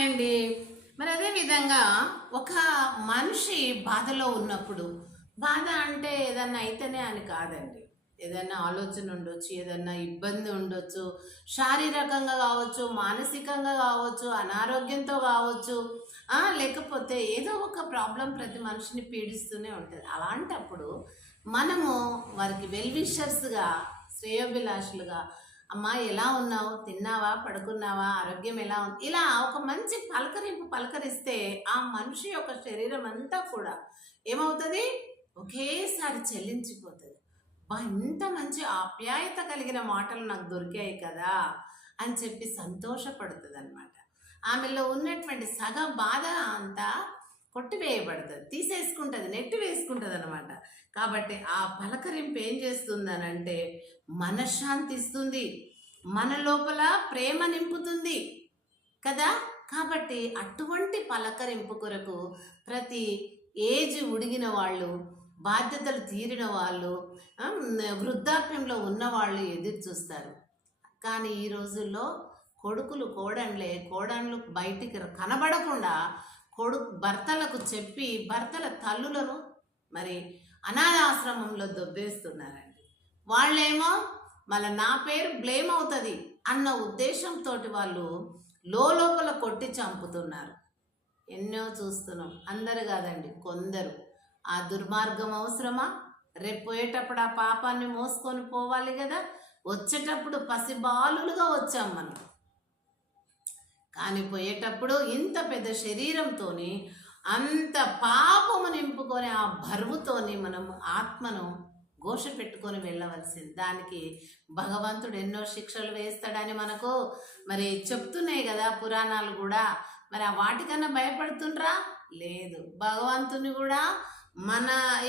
Hi అండి. మరి అదే విధంగా ఒక మనిషి బాధలో ఉన్నప్పుడు, బాధ అంటే ఏదన్నా అయితేనే అని కాదండి. ఏదన్నా ఆలోచన ఉండొచ్చు, ఏదన్నా ఇబ్బంది ఉండొచ్చు, శారీరకంగా కావచ్చు, మానసికంగా కావచ్చు, అనారోగ్యంతో కావచ్చు, లేకపోతే ఏదో ఒక ప్రాబ్లం ప్రతి మనిషిని పీడిస్తూనే ఉంటుంది. అలాంటప్పుడు మనము వారికి వెల్ విషర్స్‌గా, శ్రేయోభిలాషులుగా, అమ్మా ఎలా ఉన్నావు? తిన్నావా? పడుకున్నావా? ఆరోగ్యం ఎలా ఉంది? ఇలా ఒక మంచి పలకరింపు పలకరిస్తే ఆ మనిషి యొక్క శరీరం అంతా కూడా ఏమవుతుంది? ఒకేసారి చెల్లించిపోతుంది. అబ్బా! ఇంత మంచి ఆప్యాయత కలిగిన మాటలు నాకు దొరికాయి కదా! అని చెప్పి సంతోషపడుతుందనమాట. ఆమెలో ఉన్నటువంటి సగ బాధ అంతా కొట్టివేయబడుతుంది. తీసేసుకుంటది. నెట్టి వేసుకుంటదనమాట. కాబట్టి ఆ పలకరింపు ఏం చేస్తుందనంటే మనశ్శాంతి ఇస్తుంది. మన లోపల ప్రేమ నింపుతుంది కదా. కాబట్టి అటువంటి పలకరింపు కొరకు ప్రతి ఏజ్ ఉడిగిన వాళ్ళు, బాధ్యతలు తీరిన వాళ్ళు, వృద్ధాప్యంలో ఉన్నవాళ్ళు ఎదురు చూస్తారు. కానీ ఈ రోజుల్లో కొడుకులు కోడన్లు బయటికి కనబడకుండా భర్తలకు చెప్పి భర్తల తల్లులను మరి అనాథాశ్రమంలో దొబ్బేస్తున్నారండి. వాళ్ళేమో మళ్ళీ నా పేరు బ్లేమ్ అవుతుంది అన్న ఉద్దేశంతో వాళ్ళు లోపల కొట్టి చంపుతున్నారు. ఎన్నో చూస్తున్నాం. అందరు కాదండి, కొందరు. ఆ దుర్మార్గం అవసరమా? రేపు పోయేటప్పుడు ఆ పాపాన్ని మోసుకొని పోవాలి కదా. వచ్చేటప్పుడు పసిబాలులుగా వచ్చాం మనం, కానీ పోయేటప్పుడు ఇంత పెద్ద శరీరంతోని అంత పాపము నింపుకొని ఆ బరువుతోని మనం ఆత్మను ఘోష పెట్టుకొని వెళ్ళవలసింది. దానికి భగవంతుడు ఎన్నో శిక్షలు వేస్తాడని మనకు మరి చెప్తున్నాయి కదా పురాణాలు కూడా. మరి ఆ వాటికన్నా భయపడుతుండ్రా? లేదు. భగవంతుని కూడా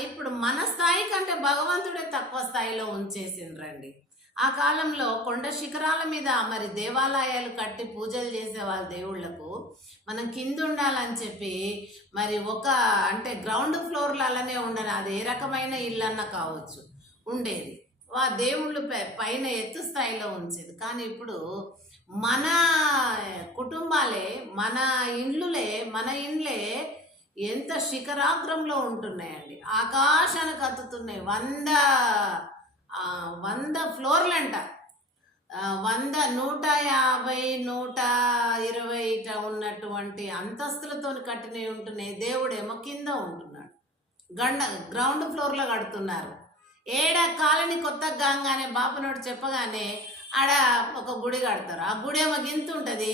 ఇప్పుడు మన స్థాయి కంటే భగవంతుడే తక్కువ స్థాయిలో ఉంచేసిండ్రండి. ఆ కాలంలో కొండ శిఖరాల మీద మరి దేవాలయాలు కట్టి పూజలు చేసే వాళ్ళ దేవుళ్లకు మనం కింద ఉండాలని చెప్పి మరి అంటే గ్రౌండ్ ఫ్లోర్లు అలానే ఉండను, అది ఏ రకమైన ఇల్లన్నా కావచ్చు ఉండేది. ఆ దేవుళ్ళు పైన ఎత్తు స్థాయిలో ఉంచేది. కానీ ఇప్పుడు మన కుటుంబాలే, మన ఇండ్లే ఎంత శిఖరాగ్రంలో ఉంటున్నాయండి. ఆకాశానికి అత్తుతున్నాయి. 100 ఫ్లోర్లంట. 100, 150, 120 ఉన్నటువంటి అంతస్తులతో కట్టినవి ఉంటున్నాయి. దేవుడేమో కింద ఉంటున్నాడు. గ్రౌండ్ ఫ్లోర్లో కడుతున్నారు. కాలనీ కొత్తగా గాంగానే బాపనోడు చెప్పగానే ఆడ ఒక గుడి కడతారు. ఆ గుడి ఏమో గింత ఉంటుంది.